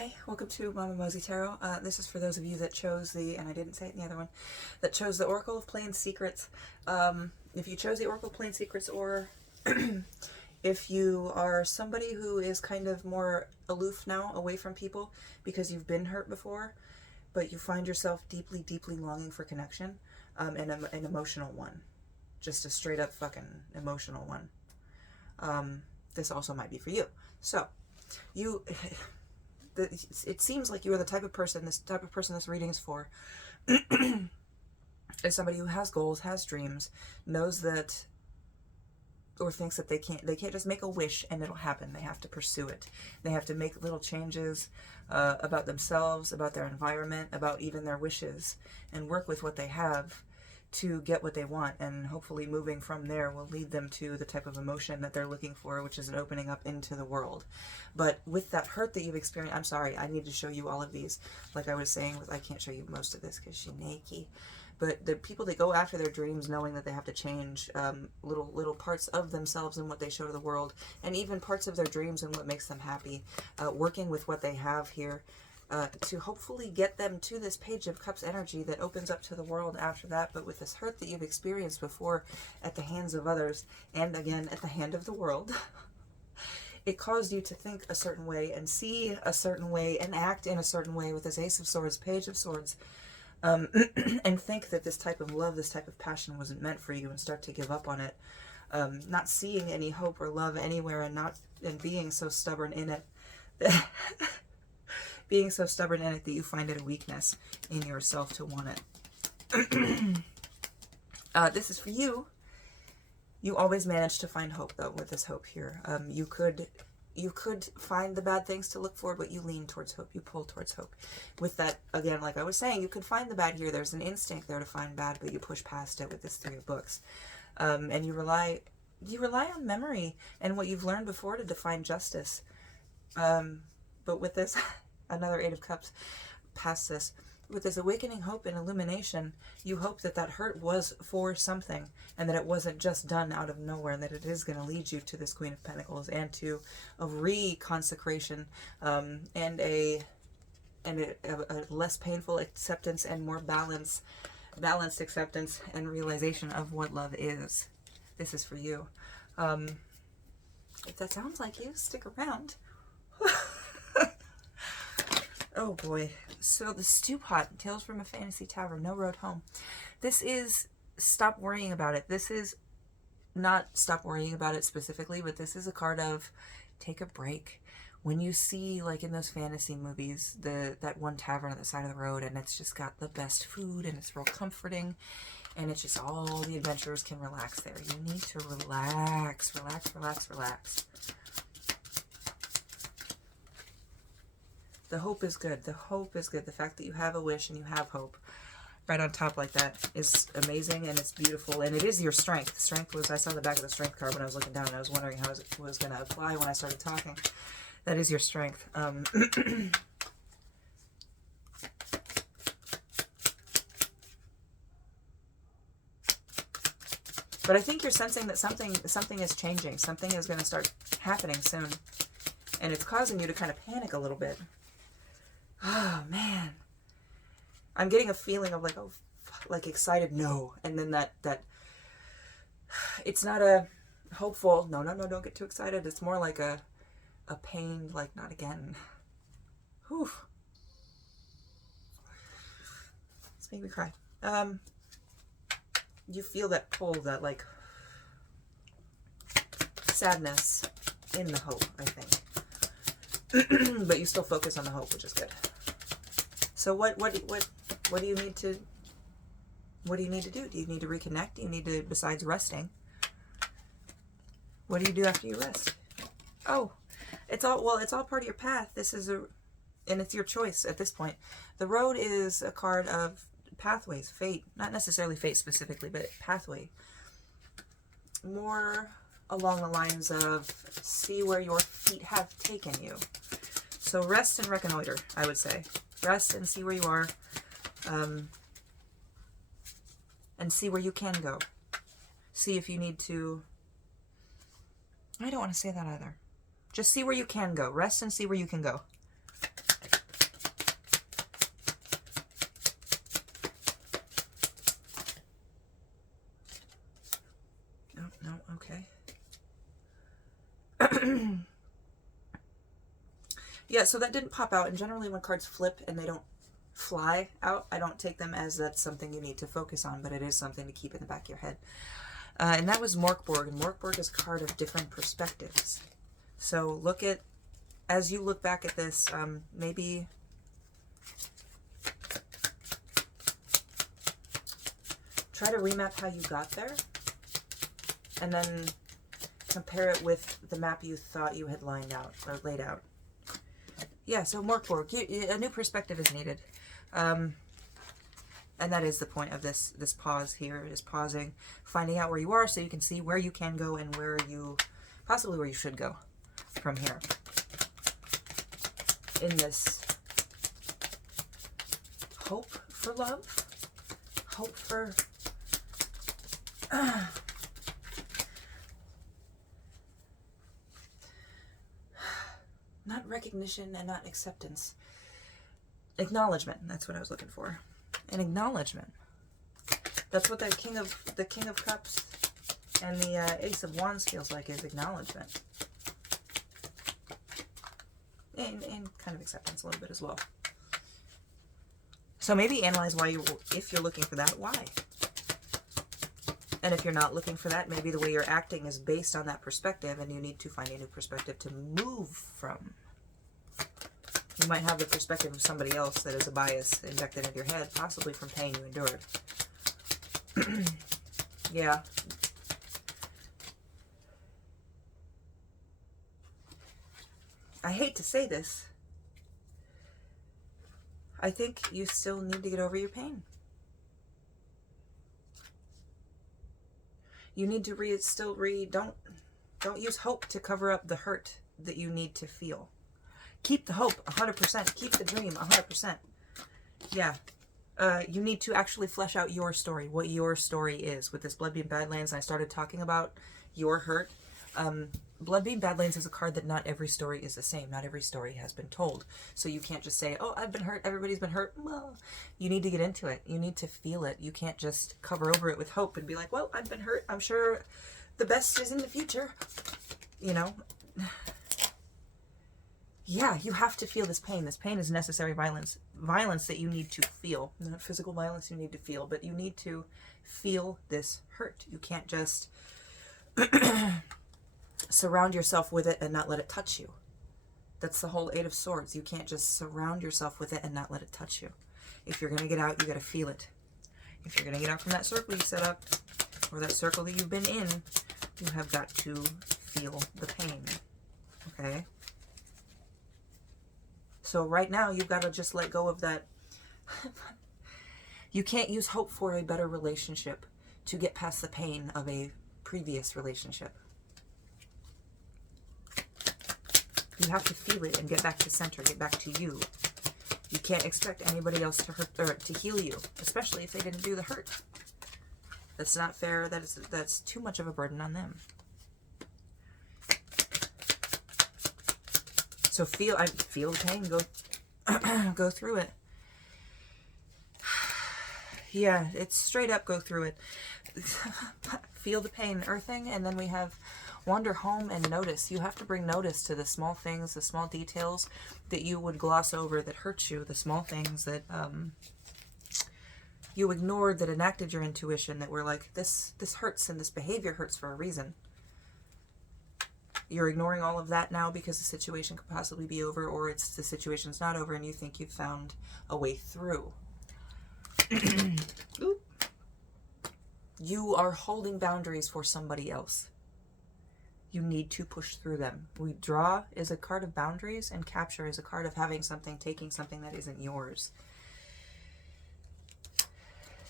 Hey, welcome to Mama Mosey Tarot. This is for those of you that chose and I didn't say it in the other one, that chose the Oracle of Plain Secrets. If you chose the Oracle of Plain Secrets, or if you are somebody who is kind of more aloof now, away from people, because you've been hurt before, but you find yourself deeply, deeply longing for connection, and an emotional one. Just a straight up fucking emotional one. This also might be for you. So, it seems like you are the type of person, this reading is for, is somebody who has goals, has dreams, knows that, or thinks that they can't just make a wish and it'll happen. They have to pursue it. They have to make little changes about themselves, about their environment, about even their wishes, and work with what they have to get what they want, and hopefully moving from there will lead them to the type of emotion that they're looking for, which is an opening up into the world. But with that hurt that you've experienced, I'm sorry, I need to show you all of these. Like I was saying, I can't show you most of this because she's naked. But the people that go after their dreams knowing that they have to change little parts of themselves and what they show to the world, and even parts of their dreams and what makes them happy, working with what they have here, to hopefully get them to this Page of Cups energy that opens up to the world after that. But with this hurt that you've experienced before at the hands of others, and again at the hand of the world, it caused you to think a certain way and see a certain way and act in a certain way with this Ace of Swords, Page of Swords, and think that this type of love, this type of passion wasn't meant for you, and start to give up on it, not seeing any hope or love anywhere, and being so stubborn in it. Being so stubborn in it that you find it a weakness in yourself to want it. This is for you. You always manage to find hope, though, with this hope here. You could find the bad things to look for, but you lean towards hope. You pull towards hope. With that, again, like I was saying, you could find the bad here. There's an instinct there to find bad, but you push past it with this Three of Books. And you rely on memory and what you've learned before to define justice. But with this... another Eight of Cups past this. With this awakening hope and illumination, you hope that that hurt was for something, and that it wasn't just done out of nowhere, and that it is going to lead you to this Queen of Pentacles and to a reconsecration, and a less painful acceptance and more balanced acceptance and realization of what love is. This is for you. If that sounds like you, stick around. Oh boy. So the Stew Pot, Tales from a Fantasy Tavern, No Road Home. This is stop worrying about it. This is not stop worrying about it specifically, but this is a card of take a break. When you see, like in those fantasy movies, that one tavern at the side of the road, and it's just got the best food, and it's real comforting, and it's just all the adventurers can relax there. You need to relax, relax, relax, relax. The hope is good. The hope is good. The fact that you have a wish and you have hope right on top like that is amazing, and it's beautiful, and it is your strength. Strength was, I saw the back of the strength card when I was looking down, and I was wondering how it was going to apply when I started talking. That is your strength. But I think you're sensing that something is changing. Something is going to start happening soon, and it's causing you to kind of panic a little bit. Oh man, I'm getting a feeling of like excited no, and then that it's not a hopeful no, don't get too excited. It's more like a pained like not again. Whew. It's making me cry. You feel that pull, that like sadness in the hope, I think. But you still focus on the hope, which is good. So what do you need to do? Do you need to reconnect? Do you need to, besides resting? What do you do after you rest? Oh, it's all part of your path. And it's your choice at this point. The Road is a card of pathways, fate, not necessarily fate specifically, but pathway. More along the lines of see where your feet have taken you. So rest and reconnoiter, I would say. Rest and see where you are, and see where you can go. See if you need to... I don't want to say that either. Just see where you can go. Rest and see where you can go. Okay. Yeah, so that didn't pop out, and generally when cards flip and they don't fly out, I don't take them as that's something you need to focus on, but it is something to keep in the back of your head. And that was Morkborg, and Morkborg is a card of different perspectives. So look at, as you look back at this, maybe try to remap how you got there, and then compare it with the map you thought you had lined out, or laid out. Yeah, so Morkborg, a new perspective is needed. And that is the point of this pause here, is pausing, finding out where you are so you can see where you can go and where you, possibly where you should go from here. In this hope for love, hope for not recognition and not acceptance. Acknowledgement, that's what I was looking for. An acknowledgement. That's what the King of Cups and the Ace of Wands feels like, is acknowledgement. And kind of acceptance a little bit as well. So maybe analyze why if you're looking for that, why? And if you're not looking for that, maybe the way you're acting is based on that perspective, and you need to find a new perspective to move from. You might have the perspective of somebody else that is a bias injected into your head, possibly from pain you endured. Yeah. I hate to say this. I think you still need to get over your pain. You need to don't use hope to cover up the hurt that you need to feel. Keep the hope 100%. Keep the dream 100%. Yeah. You need to actually flesh out your story, what your story is. With this Bloodbeam Badlands, I started talking about your hurt. Bloodbeam Badlands is a card that not every story is the same. Not every story has been told. So you can't just say, oh, I've been hurt, everybody's been hurt. Well, you need to get into it. You need to feel it. You can't just cover over it with hope and be like, well, I've been hurt. I'm sure the best is in the future. You know? Yeah, you have to feel this pain. This pain is necessary violence. Violence that you need to feel. Not physical violence you need to feel, but you need to feel this hurt. You can't just surround yourself with it and not let it touch you. That's the whole Eight of Swords. You can't just surround yourself with it and not let it touch you. If you're going to get out, you got to feel it. If you're going to get out from that circle you set up, or that circle that you've been in, you have got to feel the pain. Okay? So right now, you've got to just let go of that. You can't use hope for a better relationship to get past the pain of a previous relationship. You have to feel it and get back to center, get back to you. You can't expect anybody else to hurt or to heal you, especially if they didn't do the hurt. That's not fair. That's too much of a burden on them. So feel the pain, go through it. Yeah, it's straight up go through it. Feel the pain, earthing, and then we have wander home and notice. You have to bring notice to the small things, the small details that you would gloss over that hurt you, the small things that you ignored that enacted your intuition, that were like, this hurts and this behavior hurts for a reason. You're ignoring all of that now because the situation could possibly be over, or the situation's not over and you think you've found a way through. You are holding boundaries for somebody else. You need to push through them. Draw is a card of boundaries, and capture is a card of having something, taking something that isn't yours.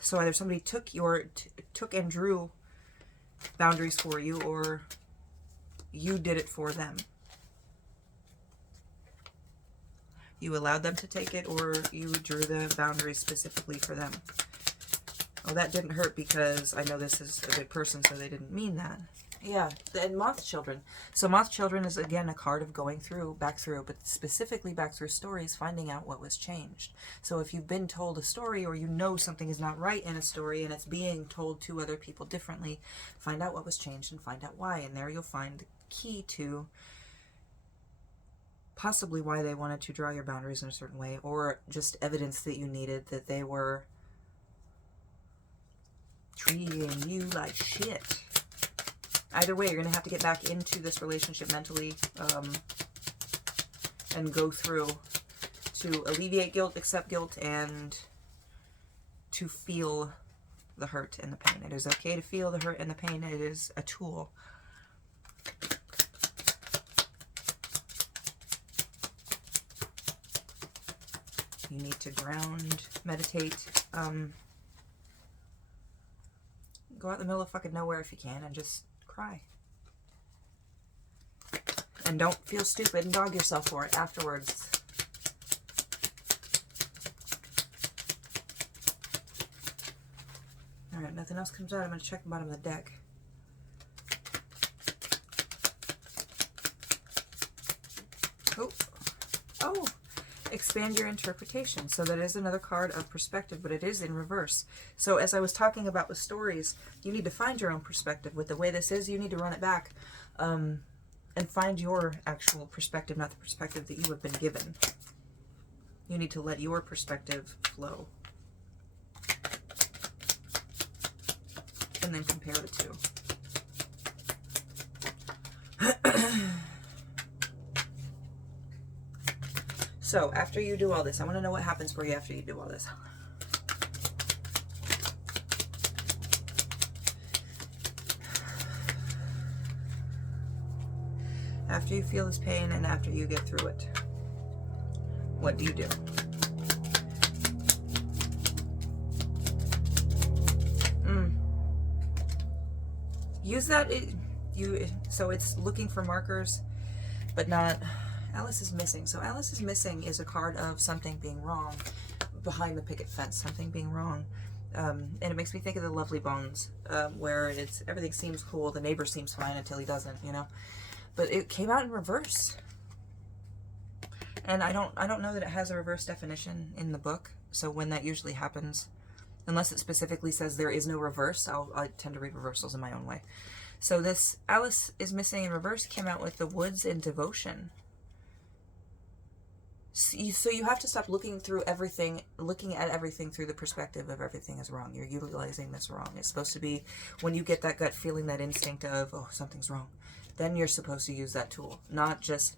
So either somebody took and drew boundaries for you, or you did it for them. You allowed them to take it, or you drew the boundaries specifically for them. Oh, that didn't hurt because I know this is a good person, so they didn't mean that. Yeah, and Moth Children. So Moth Children is, again, a card of going back through, but specifically back through stories, finding out what was changed. So if you've been told a story, or you know something is not right in a story and it's being told to other people differently, find out what was changed and find out why. And there you'll find the key to possibly why they wanted to draw your boundaries in a certain way, or just evidence that you needed, that they were treating you like shit. Either way, you're going to have to get back into this relationship mentally, and go through to alleviate guilt, accept guilt, and to feel the hurt and the pain. It is okay to feel the hurt and the pain. It is a tool. You need to ground, meditate, go out in the middle of fucking nowhere if you can and just cry. And don't feel stupid and dog yourself for it afterwards. Alright, nothing else comes out. I'm going to check the bottom of the deck. Oh. Oh! Expand your interpretation. So that is another card of perspective, but it is in reverse. So as I was talking about with stories, you need to find your own perspective. With the way this is, you need to run it back and find your actual perspective, not the perspective that you have been given. You need to let your perspective flow. And then compare the two. So, after you do all this, I want to know what happens for you after you do all this. After you feel this pain and after you get through it, what do you do? Use that. So it's looking for markers, but not... Alice is missing. So Alice is missing is a card of something being wrong behind the picket fence, something being wrong. And it makes me think of the Lovely Bones, where everything seems cool, the neighbor seems fine until he doesn't, you know. But it came out in reverse. And I don't know that it has a reverse definition in the book. So when that usually happens, unless it specifically says there is no reverse, I tend to read reversals in my own way. So this Alice is missing in reverse came out with the Woods and Devotion. So you have to stop looking at everything through the perspective of everything is wrong. You're utilizing this wrong. It's supposed to be when you get that gut feeling, that instinct of, oh, something's wrong. Then you're supposed to use that tool, not just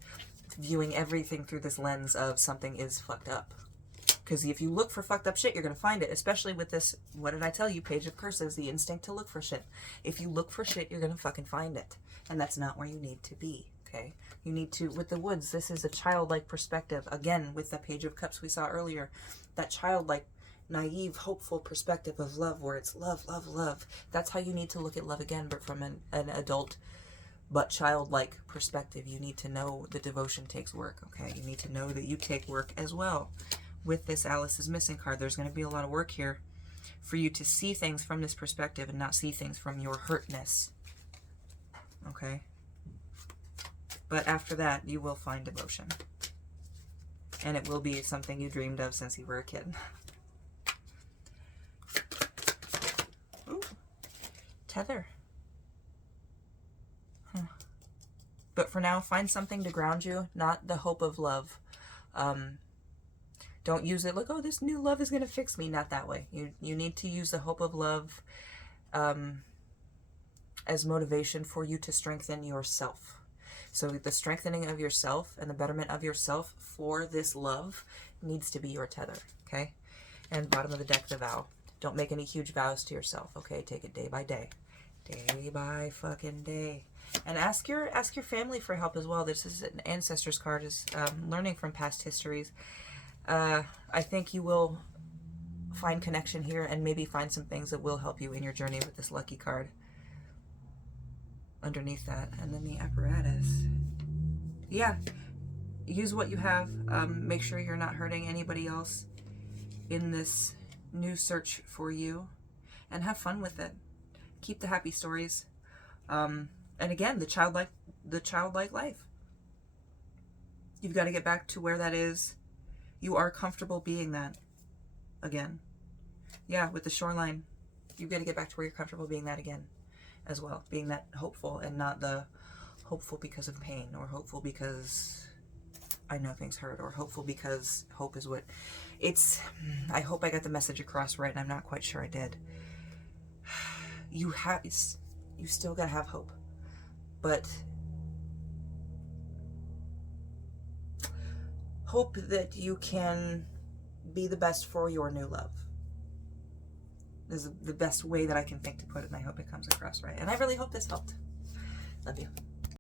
viewing everything through this lens of something is fucked up. Because if you look for fucked up shit, you're going to find it, especially with this, what did I tell you, Page of Curses, the instinct to look for shit. If you look for shit, you're going to fucking find it. And that's not where you need to be. Okay, you need to, with the Woods, this is a childlike perspective. Again, with the Page of Cups we saw earlier, that childlike, naive, hopeful perspective of love, where it's love, love, love. That's how you need to look at love again, but from an adult, but childlike perspective. You need to know that devotion takes work, okay? You need to know that you take work as well. With this Alice is Missing card, there's going to be a lot of work here for you to see things from this perspective and not see things from your hurtness, okay? But after that, you will find devotion. And it will be something you dreamed of since you were a kid. Ooh. Tether. But for now, find something to ground you, not the hope of love. Don't use it like, oh, this new love is going to fix me. Not that way. You need to use the hope of love as motivation for you to strengthen yourself. So the strengthening of yourself and the betterment of yourself for this love needs to be your tether, okay? And bottom of the deck, the vow. Don't make any huge vows to yourself, okay? Take it day by day. Day by fucking day. And ask your family for help as well. This is an Ancestors card, is learning from past histories. I think you will find connection here and maybe find some things that will help you in your journey with this lucky card. Underneath that, and then the apparatus. Yeah, use what you have. Make sure you're not hurting anybody else in this new search for you, and have fun with it. Keep the happy stories. And again, the childlike life. You've got to get back to where that is. You are comfortable being that again. Yeah, with the shoreline, you've got to get back to where you're comfortable being that again as well. Being that hopeful and not the hopeful because of pain, or hopeful because I know things hurt, or hopeful because hope is what it's. I hope I got the message across right, and I'm not quite sure I did. You still got to have hope, but hope that you can be the best for your new love is the best way that I can think to put it, and I hope it comes across right. And I really hope this helped. Love you.